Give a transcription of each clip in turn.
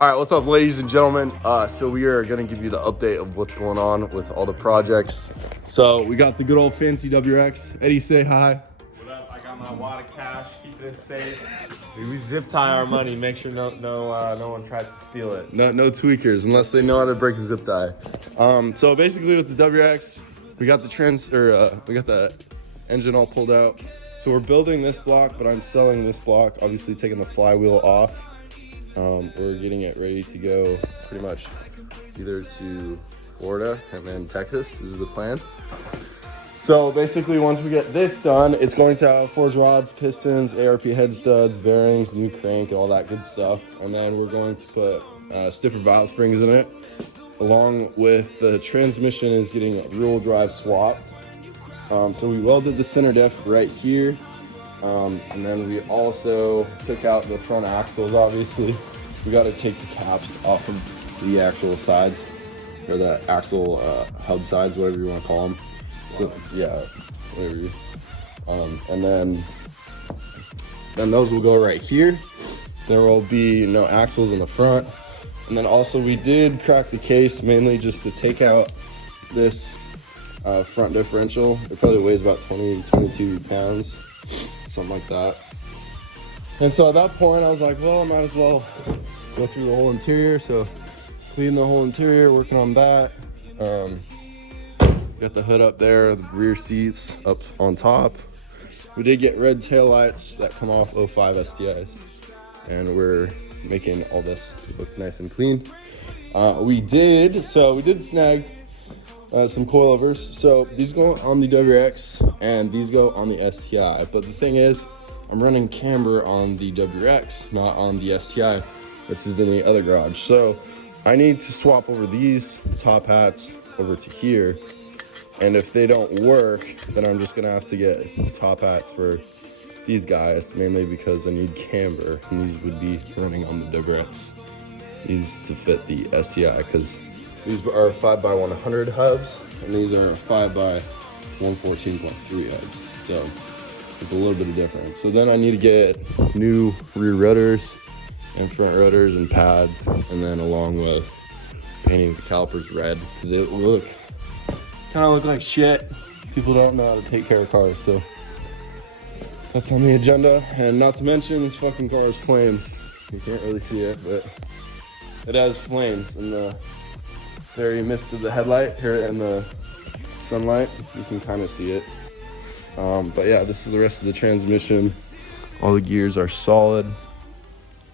All right, what's up, ladies and gentlemen? So we are gonna give you the update of what's going on with all the projects. So we got the good old fancy WRX. Eddie, say hi. What up? I got my wad of cash, keeping it safe. We zip tie our money, make sure no one tries to steal it. No tweakers unless they know how to break the zip tie. So basically with the WRX, we got the engine all pulled out. So we're building this block, but I'm selling this block. Obviously taking the flywheel off. We're getting it ready to go pretty much either to Florida and then Texas. This is the plan. So basically once we get this done, it's going to have forged rods, pistons, ARP head studs, bearings, new crank, and all that good stuff. And then we're going to put stiffer valve springs in it, along with the transmission is getting rear-wheel drive swapped. So we welded the center diff right here. And then we also took out the front axles, obviously. We got to take the caps off of the actual sides, or the axle hub sides, whatever you want to call them. So, yeah, whatever you, and then those will go right here. There will be no axles in the front. And then also we did crack the case mainly just to take out this front differential. It probably weighs about 22 pounds. Something like that. And so at that point I was like, well, I might as well go through the whole interior. So clean the whole interior, working on that. Got the hood up there, the rear seats up on top. We did get red tail lights that come off 05 STIs, and we're making all this look nice and clean. We did snag some coilovers. So these go on the WRX and these go on the STI. But the thing is, I'm running camber on the WRX, not on the STI, which is in the other garage. So I need to swap over these top hats over to here. And if they don't work, then I'm just gonna have to get top hats for these guys, mainly because I need camber. And these would be running on the WRX. These to fit the STI, because these are 5x100 hubs, and these are 5x114.3 hubs. So it's a little bit of difference. So then I need to get new rear rotors and front rotors and pads, and then along with painting the calipers red, because they kind of look like shit. People don't know how to take care of cars, so that's on the agenda. And not to mention, this fucking car has flames. You can't really see it, but it has flames in the very mist of the headlight here in the sunlight. You can kind of see it. But yeah, this is the rest of the transmission. All the gears are solid.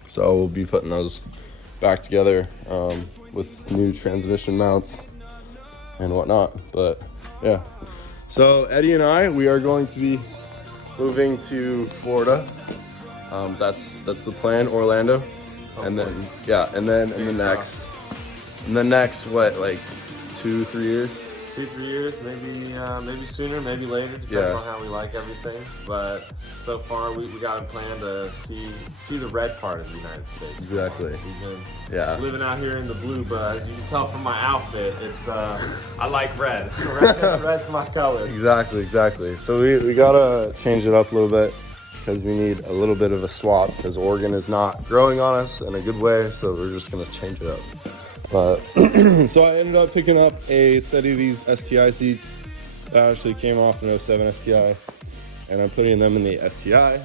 So we'll be putting those back together with new transmission mounts and whatnot. But yeah. So Eddie and we are going to be moving to Florida. That's the plan, Orlando. And then, yeah, and then in the next, what, like 2-3 years? 2-3 years, maybe sooner, maybe later, depending on how we like everything. But so far, we got a plan to see the red part of the United States. Exactly. We've been living out here in the blue, but as you can tell from my outfit, it's I like red. Red's my color. Exactly. So we gotta change it up a little bit, because we need a little bit of a swap, because Oregon is not growing on us in a good way, so we're just gonna change it up. But so I ended up picking up a set of these STI seats that actually came off an 07 STI, and I'm putting them in the STI.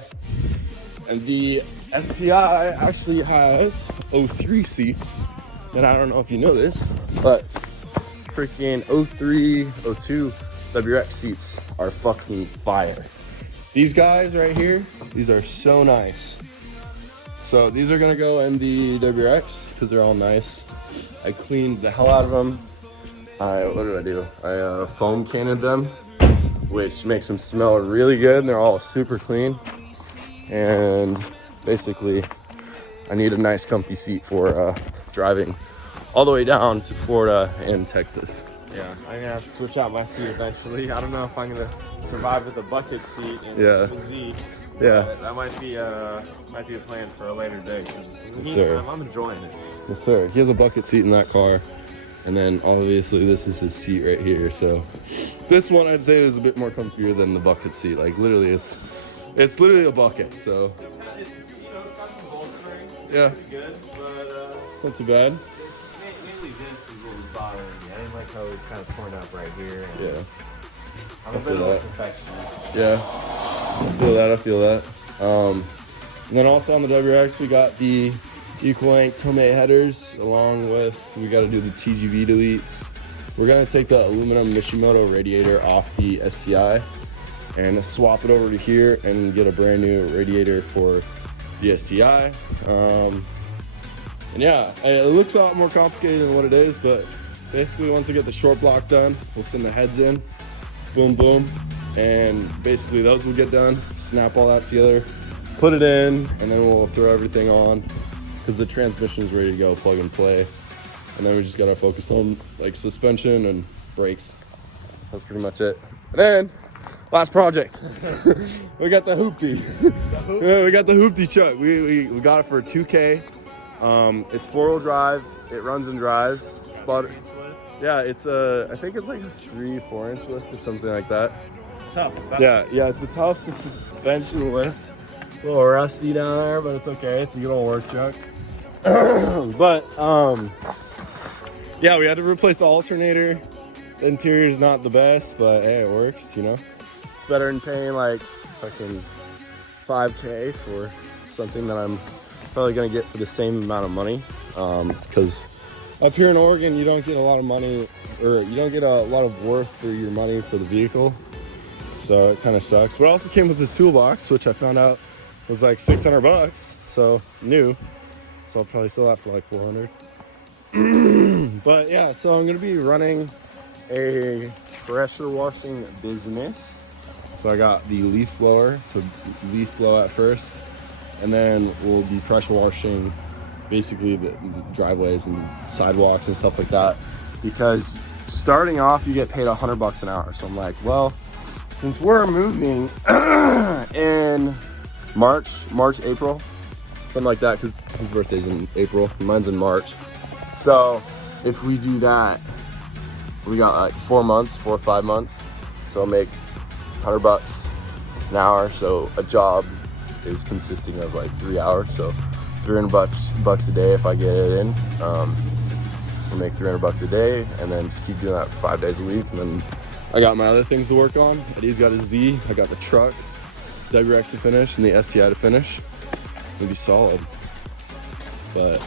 And the STI actually has 03 seats, and I don't know if you know this, but freaking 03, 02 WRX seats are fucking fire. These guys right here, these are so nice. So these are gonna go in the WRX because they're all nice. I cleaned the hell out of them. What did I do? I foam canned them, which makes them smell really good. And they're all super clean. And basically, I need a nice comfy seat for driving all the way down to Florida and Texas. Yeah, I'm gonna have to switch out my seat eventually. I don't know if I'm gonna survive with a bucket seat and a Z. Yeah, that might be a plan for a later date. Yes, sir. I'm enjoying it. Yes, sir. He has a bucket seat in that car, and then obviously this is his seat right here. So this one I'd say is a bit more comfier than the bucket seat. Like literally, it's literally a bucket. So It's got some bolstering. yeah, Good, but It's not too bad. Mainly this is what was bothering me. I didn't like how it was kind of torn up right here. Yeah. I'm a bit of a perfectionist. Yeah. I feel that. And then also on the WX, we got the equal length Tomei headers, along with, we got to do the TGV deletes. We're going to take the aluminum Mishimoto radiator off the STI and swap it over to here and get a brand new radiator for the STI. And yeah, it looks a lot more complicated than what it is, but basically once I get the short block done, we'll send the heads in, boom, boom. And basically those will get done, snap all that together, put it in, and then we'll throw everything on because the transmission is ready to go, plug and play. And then we just gotta focus on like suspension and brakes. That's pretty much it. And then, last project. We got the hoopty. We got the hoopty truck. We got it for 2K. It's 4-wheel drive. It runs and drives. Spot. Yeah, it's I think it's like a 3-4 inch lift or something like that. Tough. Yeah, it's a tough suspension lift. A little rusty down there, but it's okay. It's a good old work truck. But yeah, we had to replace the alternator. The interior is not the best, but hey, it works, you know. It's better than paying like fucking 5K for something that I'm probably gonna get for the same amount of money. Because up here in Oregon, you don't get a lot of money, or you don't get a lot of worth for your money for the vehicle. So it kind of sucks. But it also came with this toolbox, which I found out was like $600, so new. So I'll probably sell that for like 400. But yeah, so I'm gonna be running a pressure washing business. So I got the leaf blower to leaf blow at first, and then we'll be pressure washing basically the driveways and sidewalks and stuff like that. Because starting off, you get paid $100 an hour. So I'm like, well, since we're moving in March, April, something like that, because his birthday's in April, mine's in March. So if we do that, we got like 4 or 5 months. So I'll make $100 an hour. So a job is consisting of like 3 hours. So $300 a day if I get it in. We'll make $300 a day, and then just keep doing that for 5 days a week. And then I got my other things to work on. Eddie's got a Z. I got the truck, WX to finish, and the STI to finish. It'll be solid. But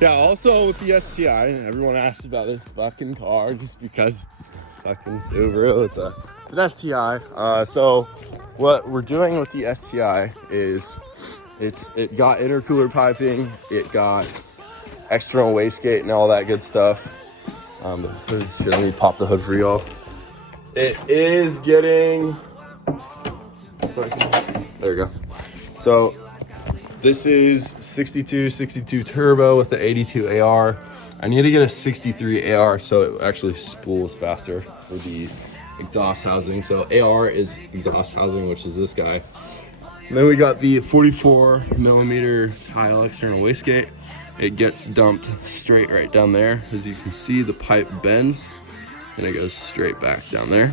yeah, also with the STI, everyone asks about this fucking car just because it's fucking Subaru. It's an STI. So what we're doing with the STI is it got intercooler piping, it got external wastegate and all that good stuff. The hood's here. Let me pop the hood for y'all. It is getting, there we go. So this is 62 turbo with the 82 AR. I need to get a 63 AR so it actually spools faster for the exhaust housing. So AR is exhaust housing, which is this guy. And then we got the 44 millimeter tile external wastegate. It gets dumped straight right down there. As you can see, the pipe bends and it goes straight back down there.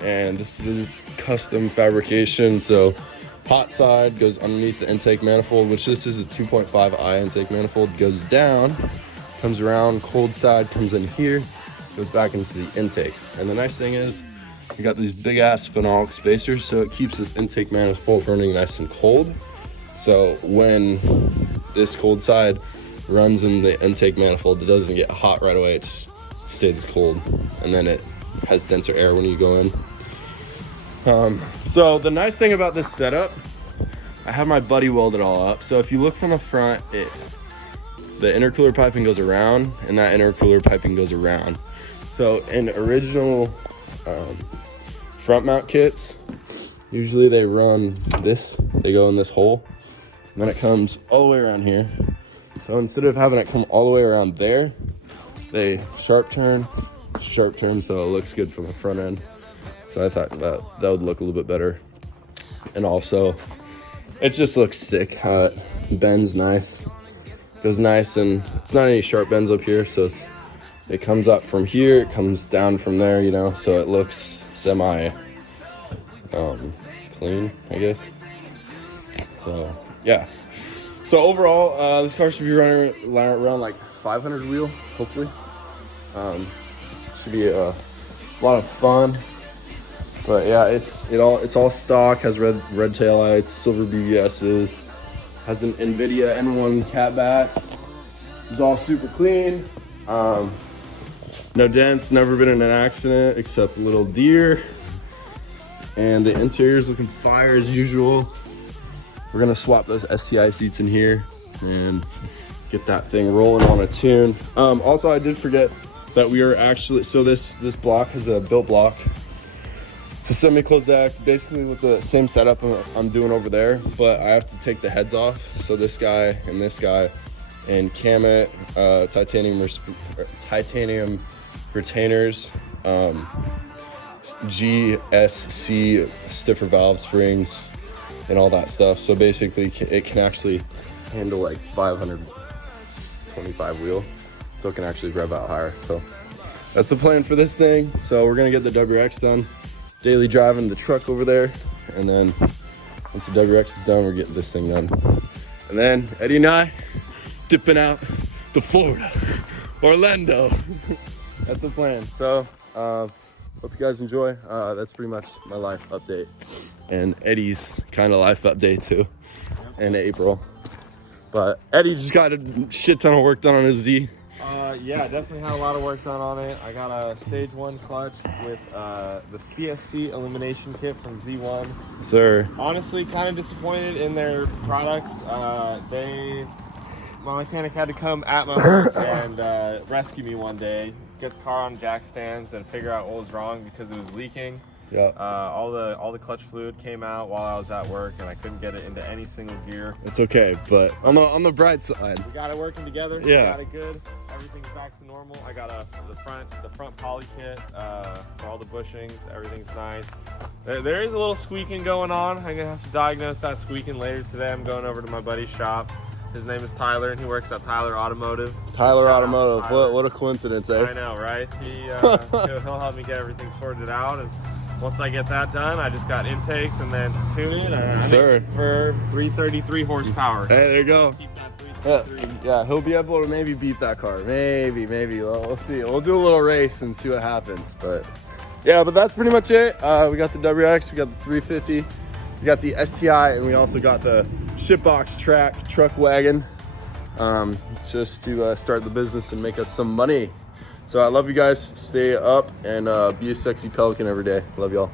And this is custom fabrication. So hot side goes underneath the intake manifold, which this is a 2.5i intake manifold, goes down, comes around, cold side comes in here, goes back into the intake. And the nice thing is we got these big ass phenolic spacers, so it keeps this intake manifold running nice and cold. So when this cold side runs in the intake manifold, it doesn't get hot right away, it just stays cold, and then it has denser air when you go in. So the nice thing about this setup, I have my buddy weld it all up. So if you look from the front, the intercooler piping goes around, and that intercooler piping goes around. So in original front mount kits, usually they run this, they go in this hole, and then it comes all the way around here. So instead of having it come all the way around there, they sharp turn, so it looks good from the front end. So I thought that would look a little bit better. And also, it just looks sick how it bends nice. Goes nice, and it's not any sharp bends up here, so it comes up from here, it comes down from there, you know, so it looks semi clean, I guess. So yeah, So overall, this car should be running around like 500 wheel, hopefully. Should be a lot of fun. But yeah, it's all stock. Has red taillights, silver BBSs. Has an NVIDIA N1 catback. It's all super clean. No dents. Never been in an accident except a little deer. And the interior's looking fire as usual. We're gonna swap those STI seats in here and get that thing rolling on a tune. Also, I did forget that we are actually, so this block is a built block. It's a semi-closed deck, basically with the same setup I'm doing over there, but I have to take the heads off. So this guy and cam it, titanium retainers, GSC stiffer valve springs, and all that stuff. So basically it can actually handle like 525 wheel, so it can actually rev out higher. So that's the plan for this thing. So we're gonna get the WX done, daily driving the truck over there, and then once the WX is done, we're getting this thing done. And then Eddie and I dipping out to Florida, Orlando. That's the plan. So hope you guys enjoy. That's pretty much my life update, and Eddie's kind of life update too, in April. But Eddie just got a shit ton of work done on his Z. Yeah, definitely had a lot of work done on it. I got a stage 1 clutch with the CSC elimination kit from Z1. Sir. Honestly, kind of disappointed in their products. My mechanic had to come at my work and rescue me one day, get the car on jack stands and figure out what was wrong because it was leaking. Yeah. All the clutch fluid came out while I was at work, and I couldn't get it into any single gear. It's okay, but on the bright side, we got it working together. Yeah. We got it good. Everything's back to normal. I got the front poly kit for all the bushings. Everything's nice. There is a little squeaking going on. I'm gonna have to diagnose that squeaking later today. I'm going over to my buddy's shop. His name is Tyler, and he works at Tyler Automotive. Tyler Automotive. What a coincidence, eh? I know, right? He'll help me get everything sorted out, and once I get that done, I just got intakes and then to tune it. Sure. For 333 horsepower. Hey, there you go. Keep that 333. Yeah, he'll be able to maybe beat that car. Maybe. We'll see. We'll do a little race and see what happens. But yeah, but that's pretty much it. We got the WX, we got the 350, we got the STI, and we also got the shipbox truck wagon, just to start the business and make us some money. So I love you guys. Stay up and be a sexy pelican every day. Love y'all.